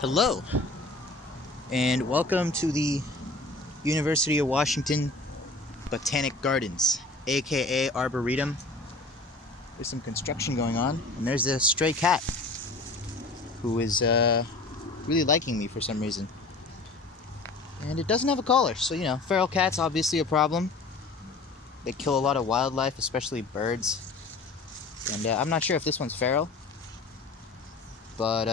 Hello, and welcome to the University of Washington Botanic Gardens, aka Arboretum. There's some construction going on, and there's a stray cat who is really liking me for some reason. And it doesn't have a collar, so feral cats obviously a problem. They kill a lot of wildlife, especially birds. And I'm not sure if this one's feral, but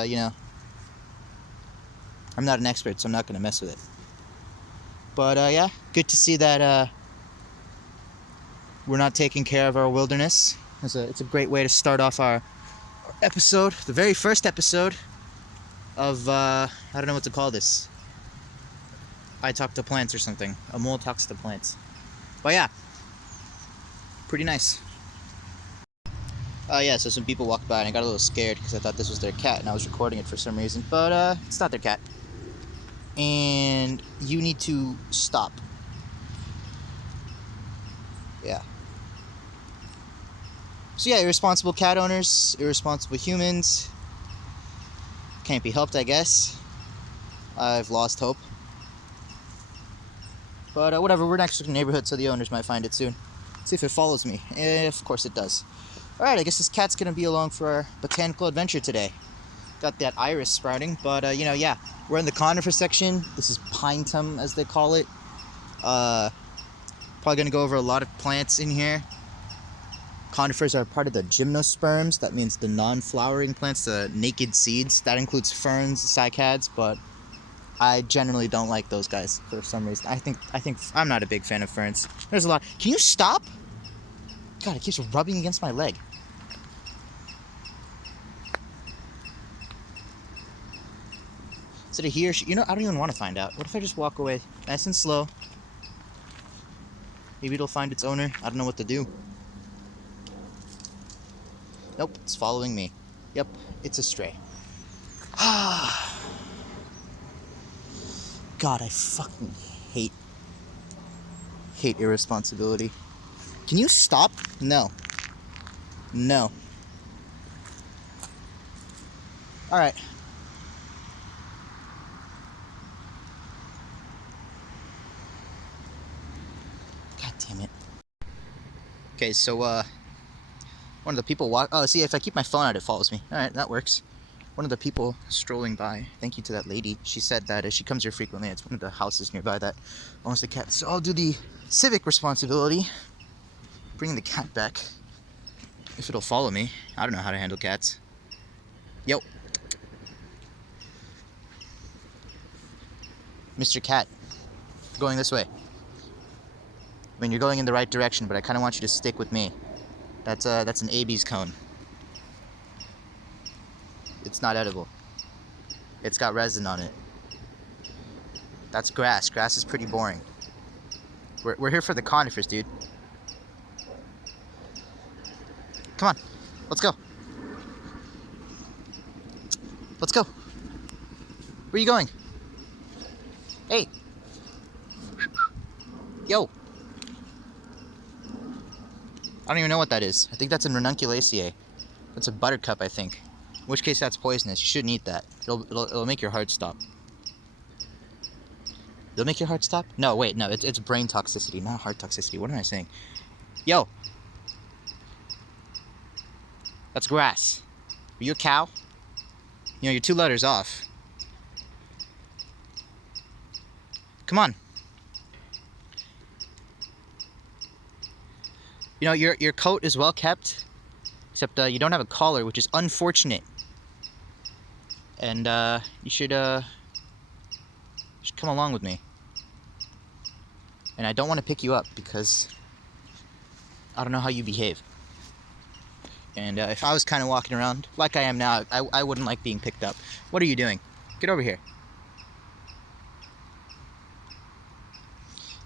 I'm not an expert, so I'm not going to mess with it. But yeah, good to see that we're not taking care of our wilderness. It's a great way to start off our episode, the very first episode of, I don't know what to call this. I talk to plants or something. A mole talks to plants. But yeah, pretty nice. Yeah, so some people walked by and I got a little scared because I thought this was their cat and I was recording it for some reason. But it's not their cat. And you need to stop. Yeah. So yeah, irresponsible cat owners, irresponsible humans. Can't be helped, I guess. I've lost hope. But whatever, we're next to the neighborhood, so the owners might find it soon. See if it follows me. Of course it does. Alright, I guess this cat's gonna be along for our botanical adventure today. Got that iris sprouting, but yeah. We're in the Coniferous section. This is Pinetum, as they call it. Probably gonna go over a lot of plants in here. Conifers are part of the gymnosperms. That means the non-flowering plants, the naked seeds. That includes ferns, cycads, but I generally don't like those guys for some reason. I think I'm not a big fan of ferns. There's a lot. Can you stop? God, it keeps rubbing against my leg. Is it a he or she? I don't even want to find out. What if I just walk away nice and slow? Maybe it'll find its owner. I don't know what to do. Nope, it's following me. Yep, it's a stray. God, I fucking hate irresponsibility. Can you stop? No. No. Alright. God damn it. Okay, so, one of the people oh, see, if I keep my phone out, it follows me. Alright, that works. One of the people strolling by, thank you to that lady, she said that she comes here frequently. It's one of the houses nearby that owns the cat. So I'll do the civic responsibility, bring the cat back, if it'll follow me. I don't know how to handle cats. Yo. Mr. Cat, going this way. I mean, you're going in the right direction, but I kind of want you to stick with me. That's an AB's cone. It's not edible. It's got resin on it. That's grass. Grass is pretty boring. We're here for the conifers, dude. Come on, let's go. Let's go. Where are you going? Hey. Yo. I don't even know what that is. I think that's an ranunculaceae. That's a buttercup, I think. In which case that's poisonous. You shouldn't eat that. It'll make your heart stop. It'll make your heart stop? No, wait, no. It's brain toxicity, not heart toxicity. What am I saying? Yo. That's grass. Are you a cow? You're 2 letters off. Come on. Your coat is well kept, except you don't have a collar, which is unfortunate. And you should come along with me. And I don't want to pick you up because I don't know how you behave. And if I was kind of walking around like I am now, I wouldn't like being picked up. What are you doing? Get over here.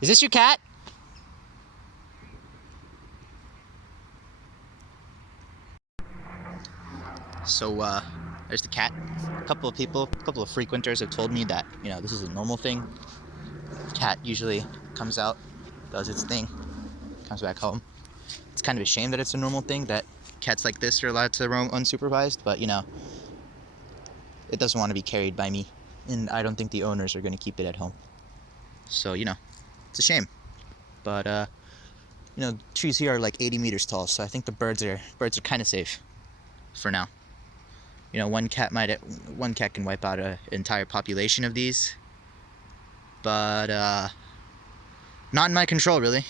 Is this your cat? So, there's the cat. A couple of frequenters have told me that, this is a normal thing. The cat usually comes out, does its thing, comes back home. It's kind of a shame that it's a normal thing, that cats like this are allowed to roam unsupervised, but, it doesn't want to be carried by me, and I don't think the owners are going to keep it at home. So, you know, it's a shame. But, you know, trees here are like 80 meters tall, so I think the birds are kind of safe for now. You know, one cat can wipe out an entire population of these, but not in my control, really.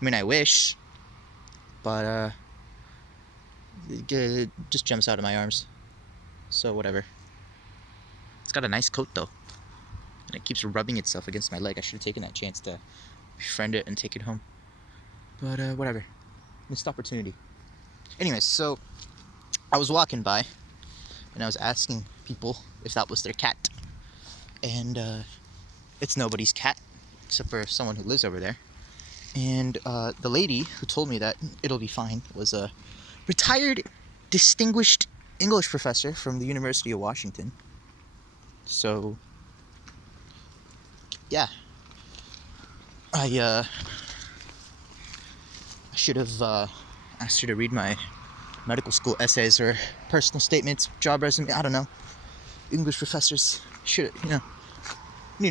I mean, I wish, but it just jumps out of my arms. So whatever. It's got a nice coat though, and it keeps rubbing itself against my leg. I should have taken that chance to befriend it and take it home. But whatever. Missed opportunity. Anyways, so I was walking by, and I was asking people if that was their cat. And it's nobody's cat, except for someone who lives over there. And the lady who told me that it'll be fine was a retired, distinguished English professor from the University of Washington. So, yeah. I should have asked her to read my medical school essays or personal statements, job resume, I don't know. English professors should, you know,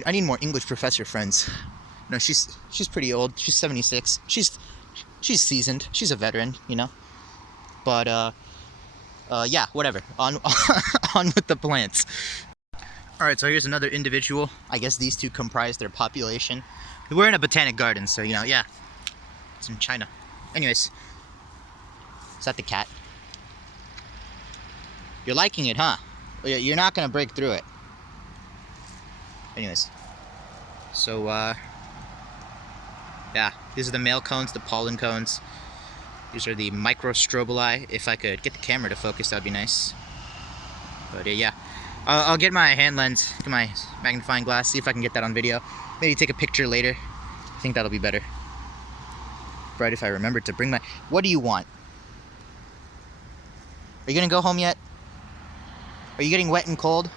I need more English professor friends. You know, she's pretty old. She's 76. She's seasoned. She's a veteran, you know. But yeah, whatever. On on with the plants. All right, so here's another individual. I guess these two comprise their population. We're in a botanic garden, so you know, yeah. It's in China. Anyways, is that the cat? You're liking it, huh? You're not gonna break through it. Anyways, so yeah, these are the male cones, the pollen cones. These are the microstrobili. If I could get the camera to focus, that'd be nice. But yeah, I'll get my hand lens, get my magnifying glass, see if I can get that on video. Maybe take a picture later. I think that'll be better. Right, if I remember to bring my... What do you want? Are you gonna go home yet? Are you getting wet and cold?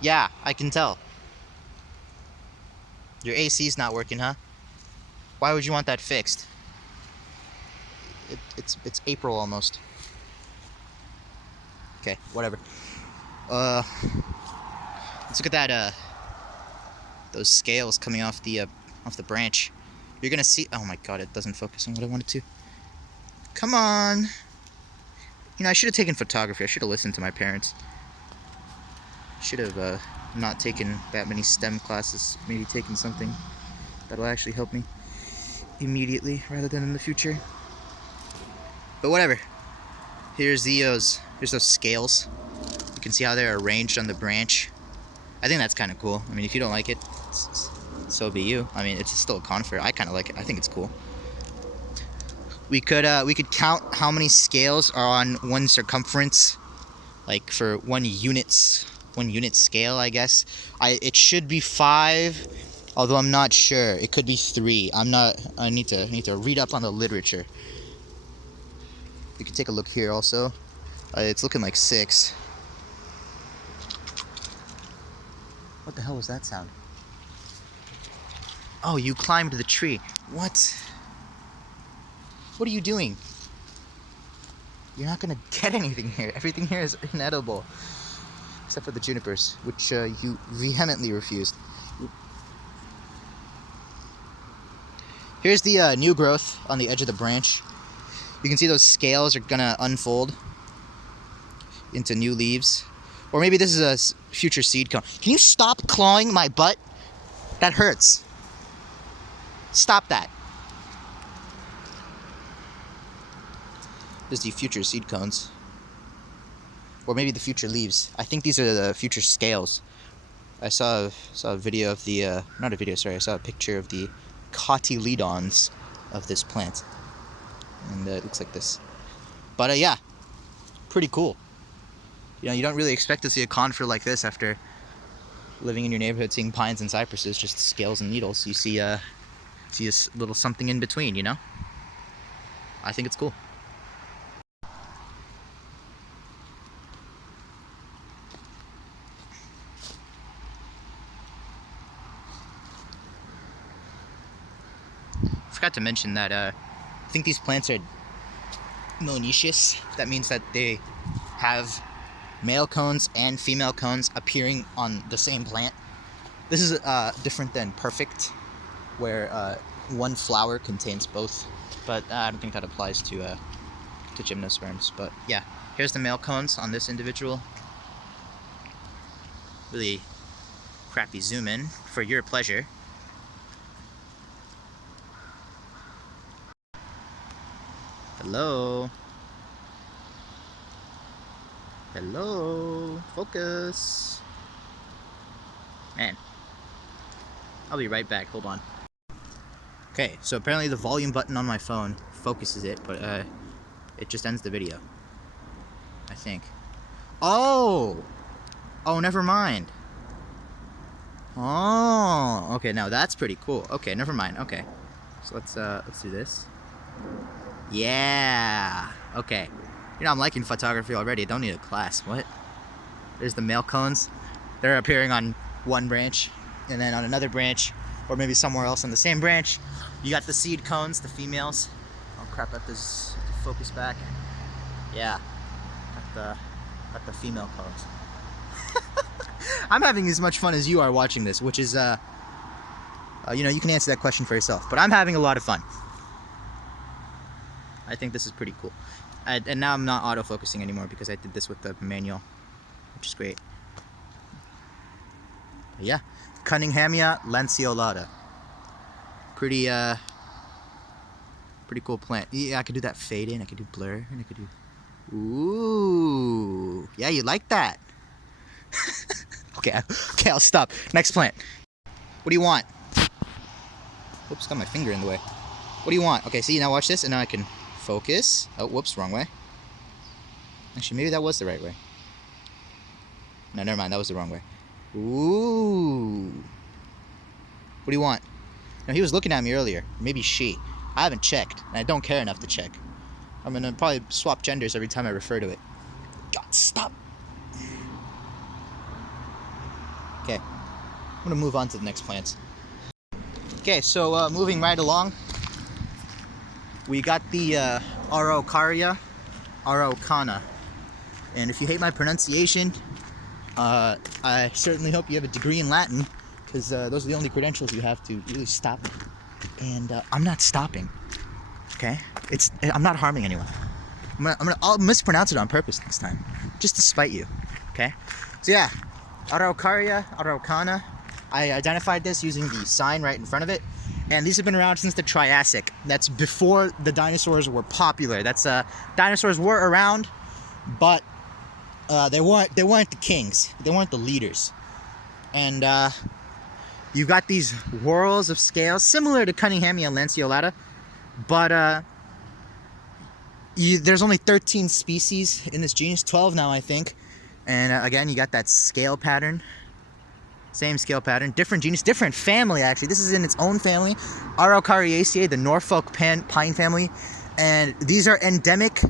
Yeah, I can tell. Your AC's not working, huh? Why would you want that fixed? It's April almost. Okay, whatever. Let's look at that. Those scales coming off the branch. You're gonna see. Oh my God! It doesn't focus on what I wanted to. Come on. You know, I should have taken photography. I should have listened to my parents. Should have not taken that many STEM classes. Maybe taken something that'll actually help me immediately rather than in the future. But whatever. Here's those scales. You can see how they're arranged on the branch. I think that's kind of cool. I mean, if you don't like it, so be you. I mean, it's still a conifer. I kind of like it. I think it's cool. We could count how many scales are on one circumference, like for one unit scale, I guess. It should be 5, although I'm not sure. It could be 3. I need to read up on the literature. We can take a look here also. It's looking like 6. What the hell was that sound? Oh, you climbed the tree. What? What are you doing? You're not gonna get anything here. Everything here is inedible. Except for the Juniperus, which you vehemently refused. Here's the new growth on the edge of the branch. You can see those scales are gonna unfold into new leaves. Or maybe this is a future seed cone. Can you stop clawing my butt? That hurts. Stop that. There's the future seed cones. Or maybe the future leaves. I think these are the future scales. I saw a video of the, not a video, sorry, I saw a picture of the cotyledons of this plant. And it looks like this. But yeah, pretty cool. You know, you don't really expect to see a conifer like this after living in your neighborhood, seeing pines and cypresses, just scales and needles. You see a little something in between, you know? I think it's cool. Forgot to mention that I think these plants are monoecious. That means that they have male cones and female cones appearing on the same plant. This is different than perfect, where one flower contains both, but I don't think that applies to gymnosperms. But yeah, here's the male cones on this individual. Really crappy zoom in for your pleasure. Hello. Hello. Focus. Man. I'll be right back. Hold on. Okay, so apparently the volume button on my phone focuses it, but it just ends the video, I think. Oh! Oh, never mind. Oh, okay, now that's pretty cool. Okay, never mind. Okay. So let's do this. Yeah. Okay. You know, I'm liking photography already. Don't need a class. What? There's the male cones. They're appearing on one branch, and then on another branch, or maybe somewhere else on the same branch, you got the seed cones, the females. Oh crap, at this focus back. Yeah. Got the female cones. I'm having as much fun as you are watching this, which is you know, you can answer that question for yourself, but I'm having a lot of fun. I think this is pretty cool. And now I'm not autofocusing anymore because I did this with the manual, which is great. But yeah, Cunninghamia lanceolata. Pretty cool plant. Yeah, I could do that fade in, I could do blur, and I could do... Ooh, yeah, you like that. Okay, I'll stop. Next plant. What do you want? Whoops, got my finger in the way. What do you want? Okay, see, now watch this, and now I can focus. Oh, whoops, wrong way. Actually, maybe that was the right way. No, never mind, that was the wrong way. Ooh. What do you want? No, he was looking at me earlier. Maybe she. I haven't checked, and I don't care enough to check. I'm gonna probably swap genders every time I refer to it. God, stop. Okay, I'm gonna move on to the next plants. Okay, so moving right along, we got the Araucaria, araucana. And if you hate my pronunciation, I certainly hope you have a degree in Latin, because those are the only credentials you have to really stop me. And I'm not stopping, okay? I'm not harming anyone. I'll mispronounce it on purpose next time, just to spite you, okay? So yeah, Araucaria, araucana. I identified this using the sign right in front of it, and these have been around since the Triassic. That's before the dinosaurs were popular. That's dinosaurs were around, but they weren't the kings. They weren't the leaders. And you've got these whorls of scales, similar to Cunninghamia lanceolata, but there's only 13 species in this genus, 12 now, I think. And again, you got that scale pattern. Same scale pattern, different genus, different family actually. This is in its own family, Araucariaceae, the Norfolk pine family. And these are endemic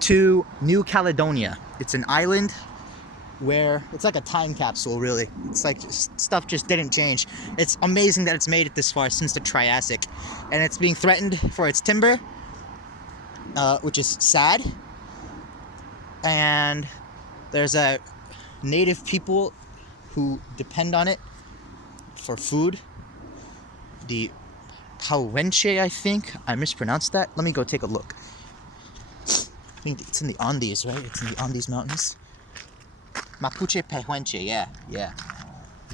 to New Caledonia. It's an island where it's like a time capsule, really. It's like stuff just didn't change. It's amazing that it's made it this far since the Triassic. And it's being threatened for its timber, which is sad. And there's a native people who depend on it for food. The Pauenche, I think. I mispronounced that. Let me go take a look. I think it's in the Andes, right? It's in the Andes Mountains. Mapuche Pehuenche, yeah.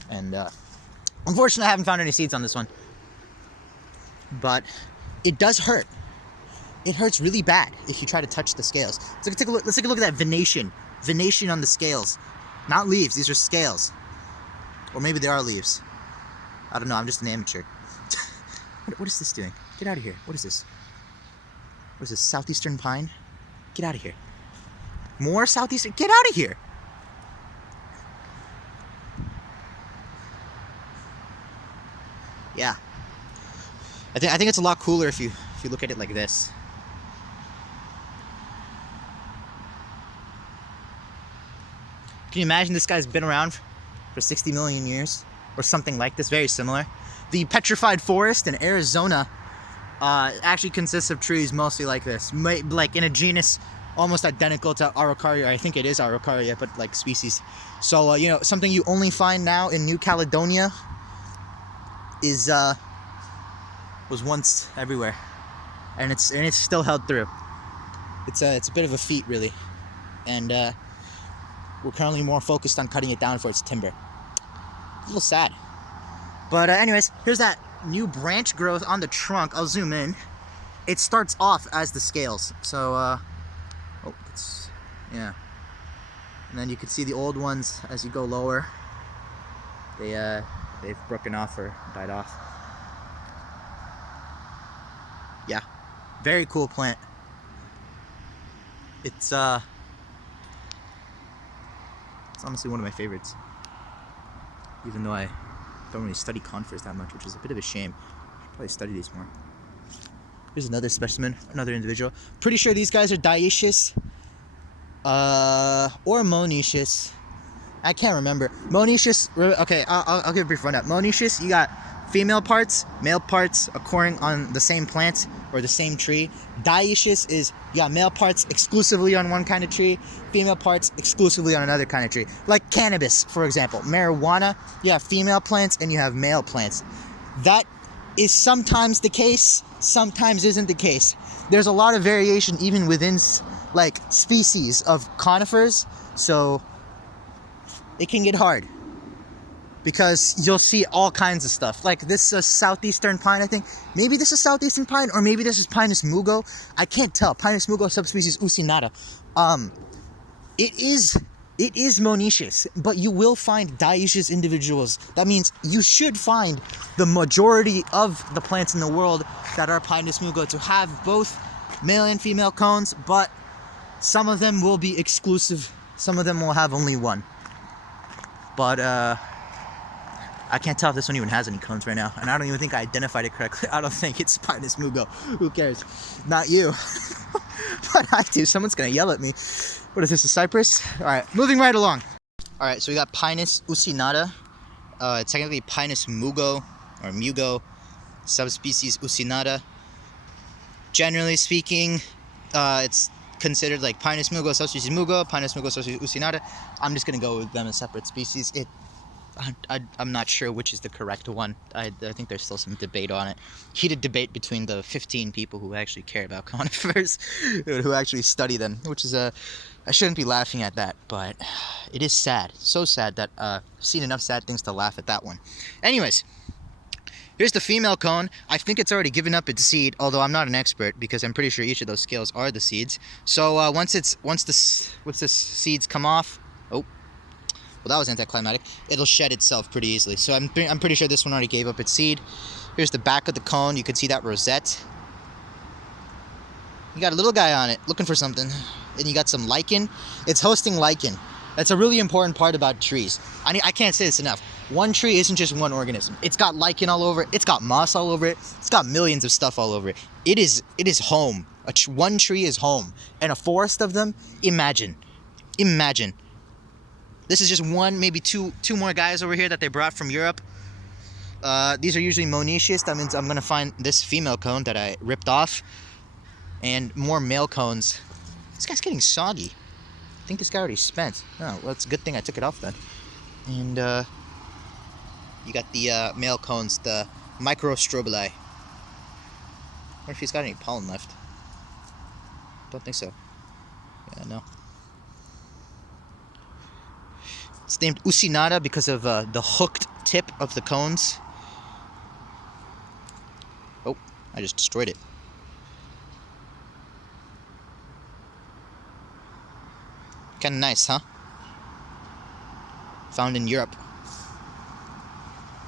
And unfortunately, I haven't found any seeds on this one. But it does hurt. It hurts really bad if you try to touch the scales. Let's take a look. Let's take a look at that venation. Venation on the scales. Not leaves, these are scales. Or maybe they are leaves. I don't know, I'm just an amateur. What is this doing? Get out of here. What is this? What is this, southeastern pine? Get out of here. More southeastern, get out of here! Yeah. I think it's a lot cooler if you look at it like this. Can you imagine this guy's been around for 60 million years? Or something like this, very similar. The petrified forest in Arizona actually consists of trees mostly like this. Like in a genus almost identical to Araucaria. I think it is Araucaria, but like species. So you know, something you only find now in New Caledonia is was once everywhere, and it's still held through. It's a bit of a feat, really, and we're currently more focused on cutting it down for its timber. A little sad, but anyways, here's that new branch growth on the trunk. I'll zoom in. It starts off as the scales, so oh, it's, yeah, and then you can see the old ones as you go lower. They've broken off or died off. Yeah, very cool plant. It's honestly one of my favorites, even though I don't really study conifers that much, which is a bit of a shame. I should probably study these more. Here's another specimen, another individual. Pretty sure these guys are dioecious or monoecious. I can't remember. Monoecious, okay, I'll give a brief rundown. Monoecious, you got female parts, male parts occurring on the same plant or the same tree. Dioecious is you got male parts exclusively on one kind of tree, female parts exclusively on another kind of tree. Like cannabis, for example. Marijuana, you have female plants and you have male plants. That is sometimes the case, sometimes isn't the case. There's a lot of variation even within like species of conifers, so it can get hard because you'll see all kinds of stuff. Like this southeastern pine, I think. Maybe this is southeastern pine, or maybe this is Pinus mugo. I can't tell. Pinus mugo subspecies ucinata. It is monoecious, but you will find dioecious individuals. That means you should find the majority of the plants in the world that are Pinus mugo to have both male and female cones, but some of them will be exclusive. Some of them will have only one. But I can't tell if this one even has any cones right now, and I don't even think I identified it correctly. I don't think it's Pinus mugo. Who cares? Not you. But I do. Someone's gonna yell at me. What is this, a cypress? All right, moving right along. All right, so we got Pinus ucinata. It's technically Pinus mugo or mugo, subspecies ucinata. Generally speaking, it's considered like Pinus mugo, subspecies mugo, Pinus mugo, subspecies ucinata. I'm just gonna go with them as separate species. I'm not sure which is the correct one. I think there's still some debate on it. Heated debate between the 15 people who actually care about conifers, who actually study them, which is I shouldn't be laughing at that, but it is sad. So sad that I've seen enough sad things to laugh at that one. Anyways, here's the female cone. I think it's already given up its seed, although I'm not an expert because I'm pretty sure each of those scales are the seeds. So once the seeds come off, oh, well, that was anticlimactic. It'll shed itself pretty easily. So I'm pretty sure this one already gave up its seed. Here's the back of the cone. You can see that rosette. You got a little guy on it looking for something. And you got some lichen. It's hosting lichen. That's a really important part about trees. I can't say this enough. One tree isn't just one organism. It's got lichen all over it. It's got moss all over it. It's got millions of stuff all over it. It is home. One tree is home. And a forest of them, imagine. This is just one, maybe two more guys over here that they brought from Europe. These are usually monoecious. That means I'm going to find this female cone that I ripped off. And more male cones. This guy's getting soggy. I think this guy already spent. Oh, well, it's a good thing I took it off then. And you got the male cones, the microstrobili. I wonder if he's got any pollen left. Don't think so. Yeah, no. It's named ucinata because of the hooked tip of the cones. Oh, I just destroyed it. Kinda nice, huh? Found in Europe.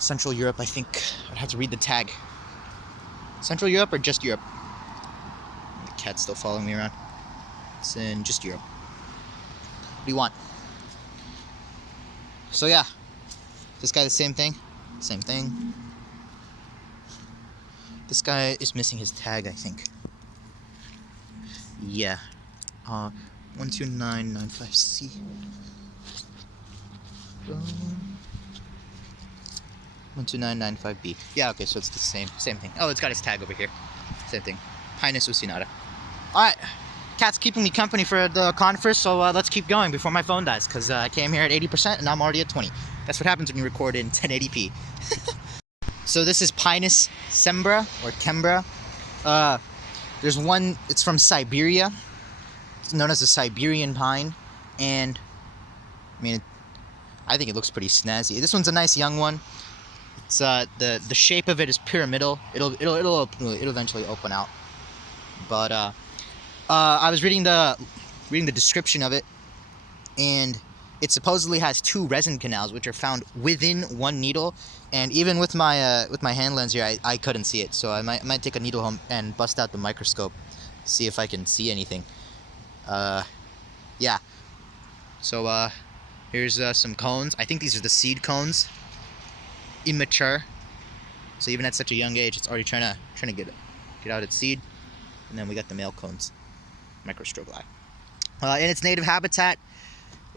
Central Europe, I think. I'd have to read the tag. Central Europe or just Europe? The cat's still following me around. It's in just Europe. What do you want? So yeah. This guy the same thing? Same thing. This guy is missing his tag, I think. Yeah. 12995C. 12995B. Yeah, okay, so it's the same thing. Oh, it's got his tag over here. Same thing. Pinus ucinata. Alright. cat's keeping me company for the conifers, so let's keep going before my phone dies, because I came here at 80% and I'm already at 20. That's what happens when you record in 1080p. So this is Pinus cembra, or cembra. There's one, it's from Siberia. It's known as the Siberian pine, and I mean, I think it looks pretty snazzy. This one's a nice young one. It's the shape of it is pyramidal. It'll eventually open out. But I was reading the description of it, and it supposedly has 2 resin canals, which are found within one needle. And even with my hand lens here, I couldn't see it. So I might take a needle home and bust out the microscope, see if I can see anything. Yeah. So here's some cones. I think these are the seed cones. Immature. So even at such a young age, it's already trying to get out its seed. And then we got the male cones, microstrobili. In its native habitat,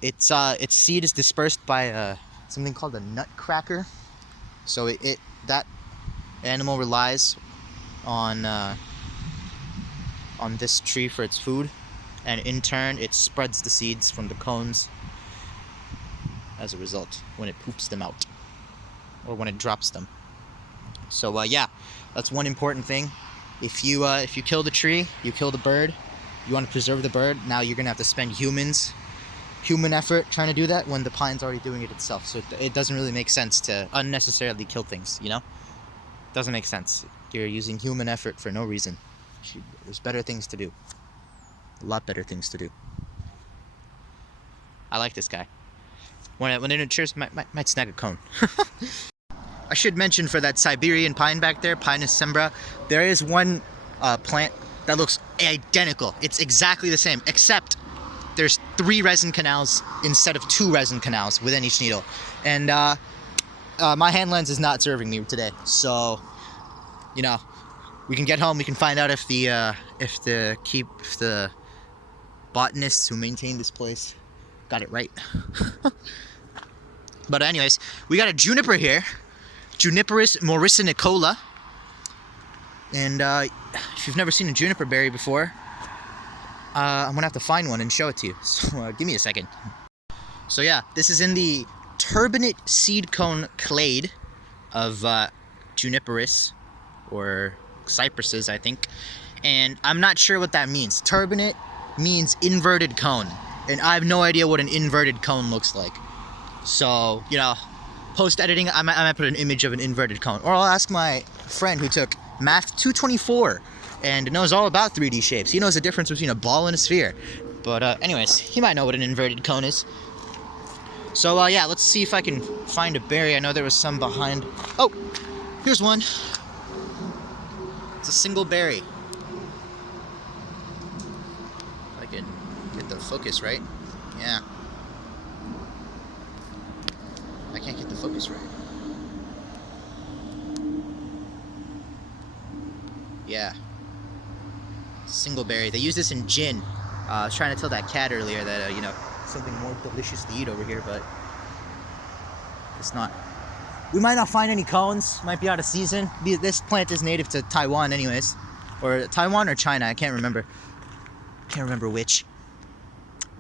its seed is dispersed by something called a nutcracker. So that animal relies on this tree for its food, and in turn it spreads the seeds from the cones as a result when it poops them out, or when it drops them. So yeah, that's one important thing. If you kill the tree, you kill the bird. You want to preserve the bird. Now you're gonna have to spend human effort trying to do that when the pine's already doing it itself. So it doesn't really make sense to unnecessarily kill things. You know, it doesn't make sense. You're using human effort for no reason. There's better things to do. A lot better things to do. I like this guy. When it matures, might snag a cone. I should mention, for that Siberian pine back there, Pinus cembra, there is one plant that looks identical. It's exactly the same, except there's 3 resin canals instead of 2 resin canals within each needle. And my hand lens is not serving me today, so you know, we can get home. We can find out if the botanists who maintain this place got it right. But anyways, we got a juniper here, Juniperus morrisonicola. And if you've never seen a juniper berry before, I'm gonna have to find one and show it to you. So give me a second. So yeah, this is in the turbinate seed cone clade of Juniperus, or cypresses, I think. And I'm not sure what that means. Turbinate means inverted cone, and I have no idea what an inverted cone looks like. So, you know, post-editing, I might put an image of an inverted cone. Or I'll ask my friend who took Math 224 and knows all about 3D shapes. He knows the difference between a ball and a sphere. But anyways, he might know what an inverted cone is. So yeah, let's see if I can find a berry. I know there was some behind. Oh, here's one. It's a single berry. If I can get the focus right. Yeah. I can't get the focus right. Yeah. Single berry. They use this in gin. I was trying to tell that cat earlier that, you know, something more delicious to eat over here, but it's not. We might not find any cones. Might be out of season. This plant is native to Taiwan anyways. Or Taiwan or China. I can't remember. Can't remember which.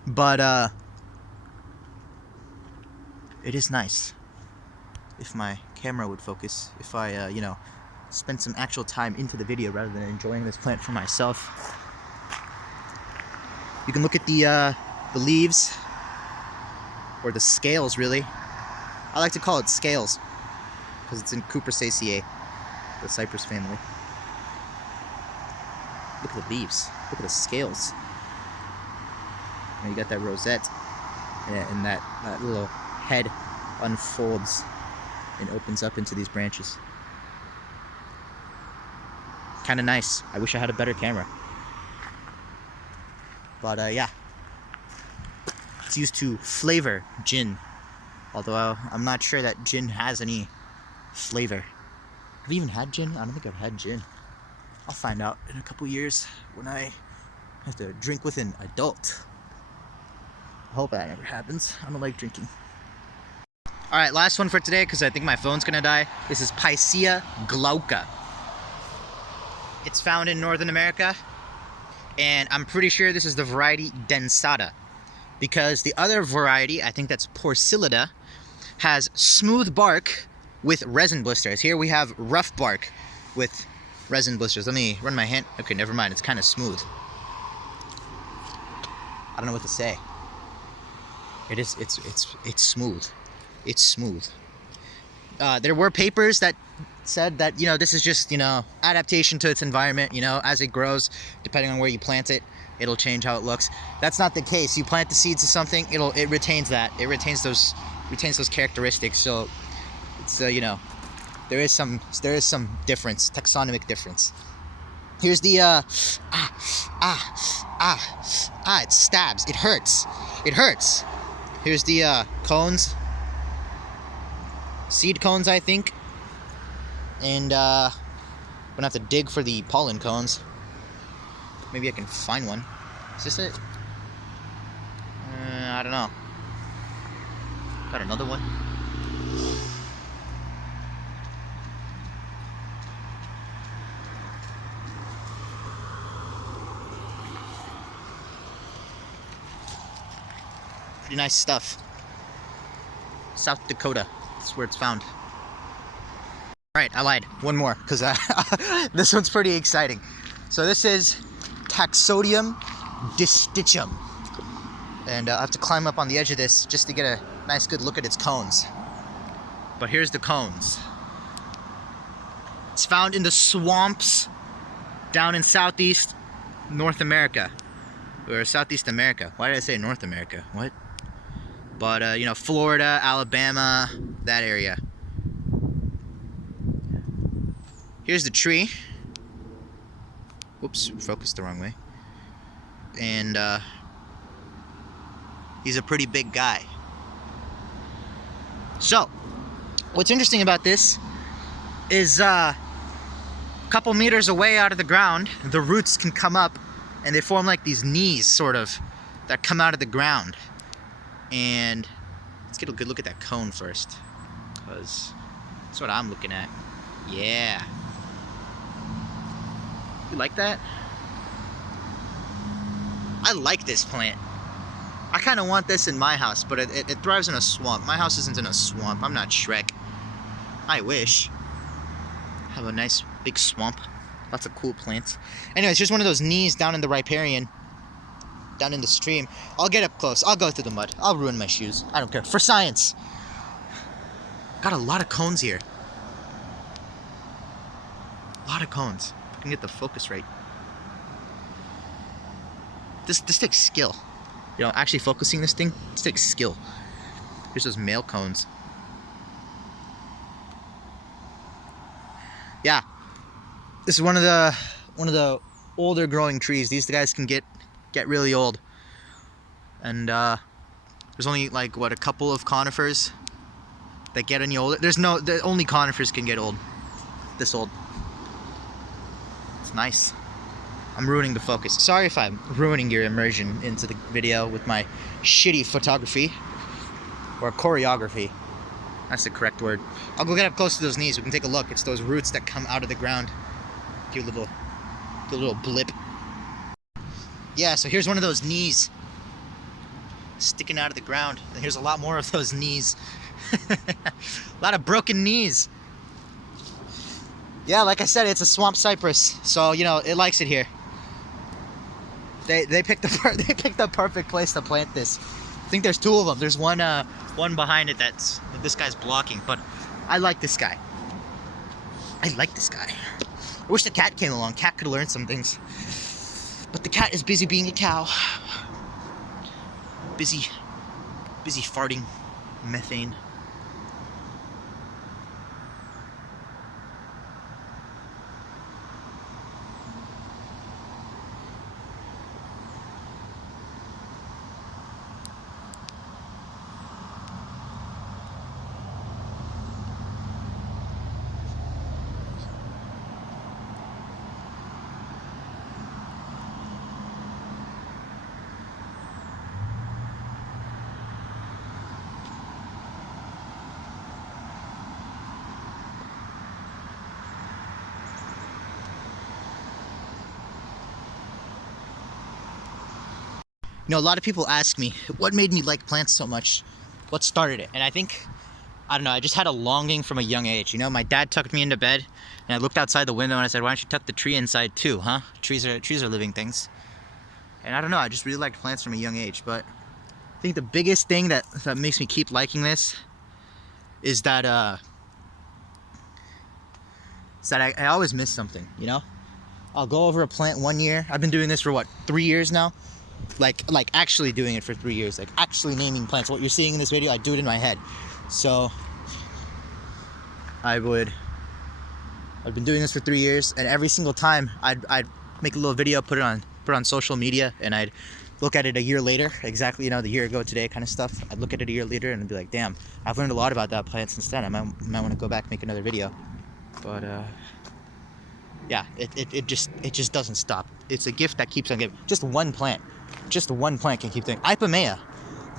But, it is nice. If my camera would focus. If I, you know, spend some actual time into the video rather than enjoying this plant for myself. You can look at the leaves, or the scales, really. I like to call it scales because it's in Cupressaceae, the cypress family. Look at the leaves. Look at the scales. And you got that rosette, and that little head unfolds and opens up into these branches. Kind of nice. I wish I had a better camera. But yeah, it's used to flavor gin. Although I'm not sure that gin has any flavor. Have you even had gin? I don't think I've had gin. I'll find out in a couple years when I have to drink with an adult. I hope that never happens. I don't like drinking. Alright, last one for today because I think my phone's gonna die. This is Picea glauca. It's found in Northern America. And I'm pretty sure this is the variety densata, because the other variety, I think that's porsildii, has smooth bark with resin blisters. Here we have rough bark with resin blisters. Let me run my hand. Okay, never mind. It's kind of smooth. I don't know what to say. It is. It's smooth. It's smooth. There were papers that said that, you know, this is just, you know, adaptation to its environment. You know, as it grows, depending on where you plant it, it'll change how it looks. That's not the case. You plant the seeds of something, it retains that. It retains those characteristics. So it's you know, there is some difference, taxonomic difference. Here's the it stabs. It hurts. It hurts. Here's the cones. Seed cones, I think. And I'm gonna have to dig for the pollen cones. Maybe I can find one. Is this it? I don't know. Got another one. Pretty nice stuff. South Dakota. That's where it's found. Alright, I lied. One more, because this one's pretty exciting. So this is Taxodium distichum. And I have to climb up on the edge of this just to get a nice good look at its cones. But here's the cones. It's found in the swamps down in Southeast North America. Or Southeast America. Why did I say North America? What? But, you know, Florida, Alabama, that area. Here's the tree. Whoops, focused the wrong way. And, he's a pretty big guy. So, what's interesting about this is, a couple meters away out of the ground, the roots can come up and they form like these knees, sort of, that come out of the ground. And let's get a good look at that cone first, because that's what I'm looking at. Yeah. You like that? I like this plant. I kind of want this in my house, but it thrives in a swamp. My house isn't in a swamp. I'm not Shrek. I wish. Have a nice big swamp. Lots of cool plants. Anyways, here's one of those knees down in the riparian. Down in the stream. I'll get up close. I'll go through the mud. I'll ruin my shoes. I don't care. For science. Got a lot of cones here. A lot of cones. If I can get the focus right. This takes skill. You know, actually focusing this thing, this takes skill. Here's those male cones. Yeah. This is one of the older growing trees. These guys can get really old. And there's only like what, a couple of conifers that get any older. Only conifers can get old. This old. It's nice. I'm ruining the focus. Sorry if I'm ruining your immersion into the video with my shitty photography or choreography. That's the correct word. I'll go get up close to those knees. We can take a look. It's those roots that come out of the ground. Give a little blip. Yeah, so here's one of those knees sticking out of the ground. And here's a lot more of those knees. A lot of broken knees. Yeah, like I said, it's a swamp cypress, so you know it likes it here. They picked the perfect place to plant this. I think there's two of them. There's one behind it that this guy's blocking, but I like this guy. I like this guy. I wish the cat came along. Cat could learn some things. But the cat is busy being a cow. Busy farting methane. You know, a lot of people ask me, what made me like plants so much? What started it? And I don't know, I just had a longing from a young age. You know, my dad tucked me into bed, and I looked outside the window and I said, why don't you tuck the tree inside too, huh? Trees are living things. And I don't know, I just really liked plants from a young age. But I think the biggest thing that makes me keep liking this is that I always miss something, you know? I'll go over a plant one year. I've been doing this for what, 3 years now? Like actually doing it for 3 years, like actually naming plants. What you're seeing in this video, I do it in my head. So I've been doing this for 3 years, and every single time I'd make a little video, put it on social media, and I'd look at it a year later, exactly, you know, the year ago today kind of stuff. I'd look at it a year later and I'd be like, damn, I've learned a lot about that plant since then. I might want to go back and make another video. But yeah, it just doesn't stop. It's a gift that keeps on giving. Just one plant can keep doing. Ipomea,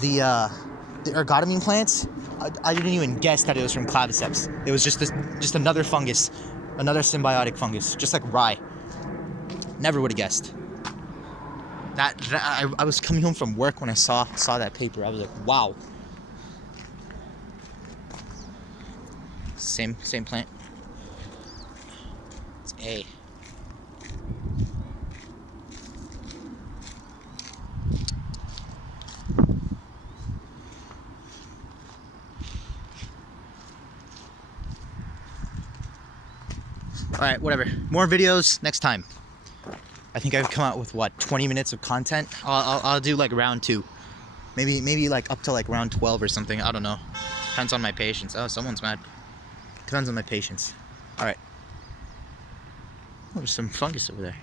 the ergotamine plants, I didn't even guess that it was from claviceps. It was just another fungus, another symbiotic fungus, just like rye. Never would have guessed. I was coming home from work when I saw that paper. I was like, wow. Same plant. It's A. Alright, whatever. More videos next time. I think I've come out with, what, 20 minutes of content? I'll do like round 2. Maybe like up to like round 12 or something. I don't know. Depends on my patience. Oh, someone's mad. Depends on my patience. Alright. Oh, there's some fungus over there.